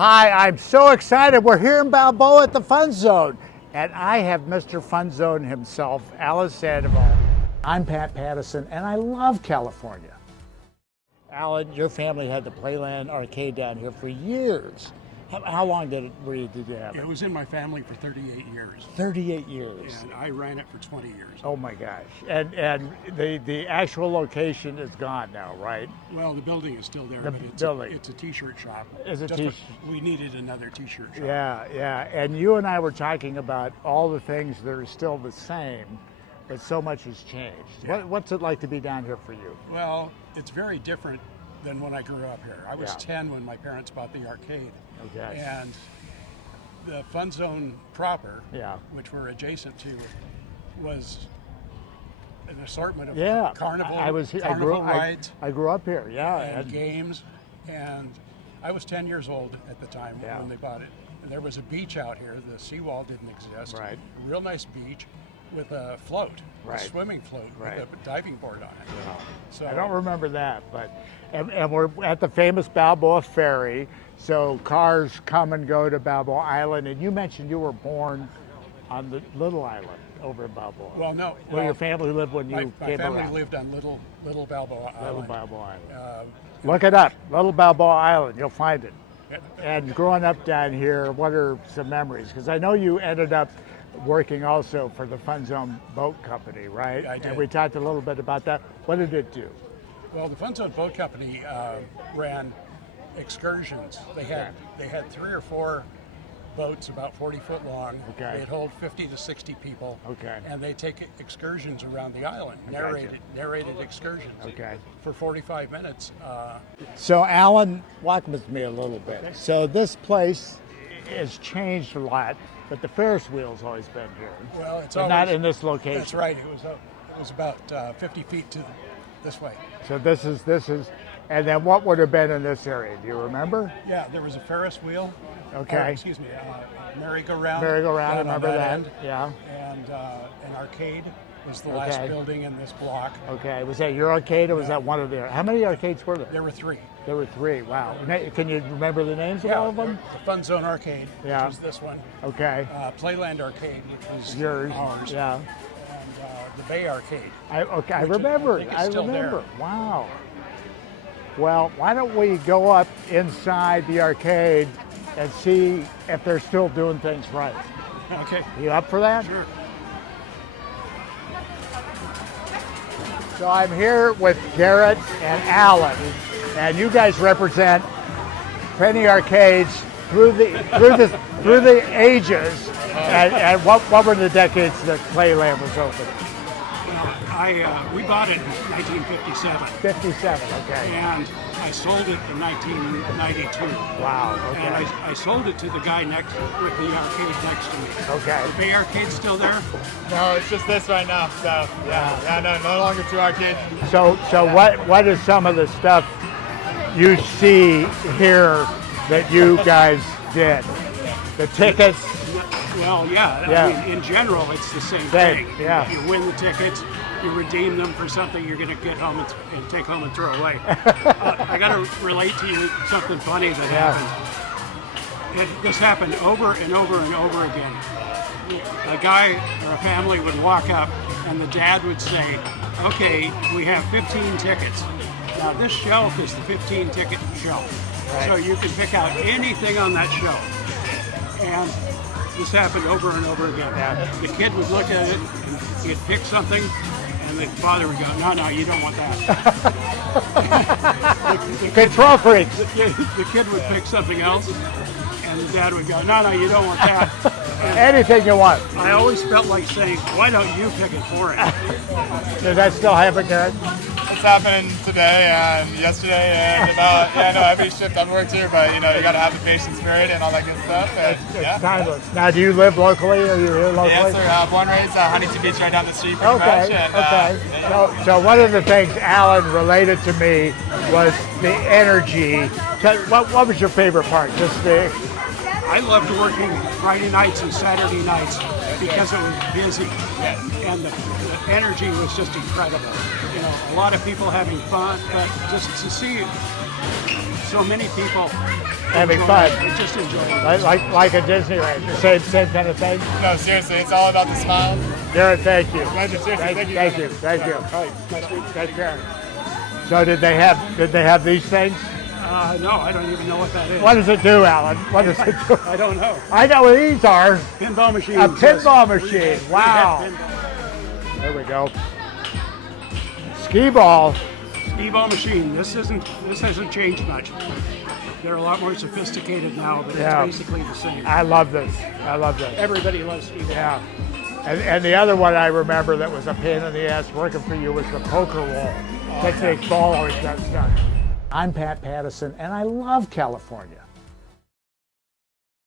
Hi, I'm so excited. We're here in Balboa at the Fun Zone, and I have Mr. Fun Zone himself, Alan Sandoval. I'm Pat Pattison, and I love California. Alan, your family had the Playland Arcade down here for years. How long did you have it? It was in my family for 38 years. 38 years. And I ran it for 20 years. Oh my gosh. And the actual location is gone now, right? Well, the building is still there, The but building. It's a t-shirt shop. We needed another t-shirt shop. Yeah. And you and I were talking about all the things that are still the same, but so much has changed. Yeah. What's it like to be down here for you? Well, it's very different than when I grew up here. I was Yeah. 10 when my parents bought the arcade. Okay. And the Fun Zone proper, Yeah. which we're adjacent to, was an assortment of carnival rides. I grew up here, and games. And I was 10 years old at the time when they bought it. And there was a beach out here. The seawall didn't exist. Right. A real nice beach with a float, a swimming float with a diving board on it. Yeah. So I don't remember that, but and we're at the famous Balboa Ferry, so cars come and go to Balboa Island. And you mentioned you were born on the little island over in Balboa. Well, no. Where your family lived when you came My family around. lived on Little Balboa Island. Little Balboa Island. Look it up, Little Balboa Island. You'll find it. And growing up down here, what are some memories? Because I know you ended up working also for the Fun Zone Boat Company, right? I did. And we talked a little bit about that. What did it do? Well, the Fun Zone Boat Company ran excursions. They had 3 or 4 boats about 40 foot long. Okay. They'd hold 50 to 60 people. Okay. And they take excursions around the island, narrated excursions. Okay. For 45 minutes. So Alan, walk with me a little bit. So this place has changed a lot, but the Ferris wheel's always been here. Well, it's but not in this location. That's right. It was about 50 feet this way. So this is, and then what would have been in this area? Do you remember? Yeah, there was a Ferris wheel. Okay. Excuse me, merry-go-round. Merry-go-round, I remember that. End. Yeah. And an arcade was the last building in this block. Okay. Was that your arcade or was that one of the? How many arcades were there? There were 3. There were 3. Wow. Can you remember the names of all of them? The Fun Zone Arcade, which was this one. Okay. Playland Arcade, which was yours. Ours. Yeah. And the Bay Arcade. I remember. I remember. There. Wow. Well, why don't we go up inside the arcade and see if they're still doing things right? Okay. You up for that? Sure. So I'm here with Garrett and Alan, and you guys represent Penny Arcades through the ages. And what were the decades that Playland was open? We bought it in 1957. 57, okay. And I sold it in 1992. Wow, okay. And I sold it to the guy with the arcade next to me. Okay. The Bay Arcade's still there? No, it's just this right now. So no longer 2 arcades. So what is some of the stuff you see here that you guys did? The tickets? Well, I mean, in general, it's the same thing. Yeah. You win the tickets, you redeem them for something you're going to get home and take home and throw away. I got to relate to you something funny that happened. This happened over and over and over again. A guy or a family would walk up, and the dad would say, "Okay, we have 15 tickets. Now this shelf is the 15-ticket shelf, so you can pick out anything on that shelf." And this happened over and over again. The kid would look at it, and he'd pick something, and the father would go, "No, you don't want that." Control freaks. The kid would pick something else, and the dad would go, "No, you don't want that." And anything you want. I always felt like saying, "Why don't you pick it for him?" Does that still happen, Garrett? It's happening today and yesterday and every shift I've worked here, but you got to have the patient spirit and all that good stuff. And, it's timeless. Now, do you live locally? Are you here locally? Yes, sir. Born and raised Huntington Beach, right down the street. Pretty much. And, okay. So one of the things Alan related to me was the energy. What was your favorite part? I loved working Friday nights and Saturday nights because it was busy, and the energy was just incredible. A lot of people having fun, but just to see so many people Having enjoy fun. it. Just enjoy it. Like a Disneyland, the same kind of thing. No, seriously, it's all about the smiles. Jared, thank you. Pleasure, seriously, thank you. Thank you. Thank you. All right, nice to meet you. Take care. So did they have these things? No, I don't even know what that is. What does it do, Alan? What does it do? I don't know. I know what these are. Pinball machine. A pinball machine. We have Wow. pinball. There we go. Skee ball. Skee-ball machine. This hasn't changed much. They're a lot more sophisticated now, but Yeah. it's basically the same. I love this. I love this. Everybody loves skee-ball. Yeah. And the other one I remember that was a pain in the ass working for you was the poker wall. That big ball always got stuck. I'm Pat Pattison, and I love California.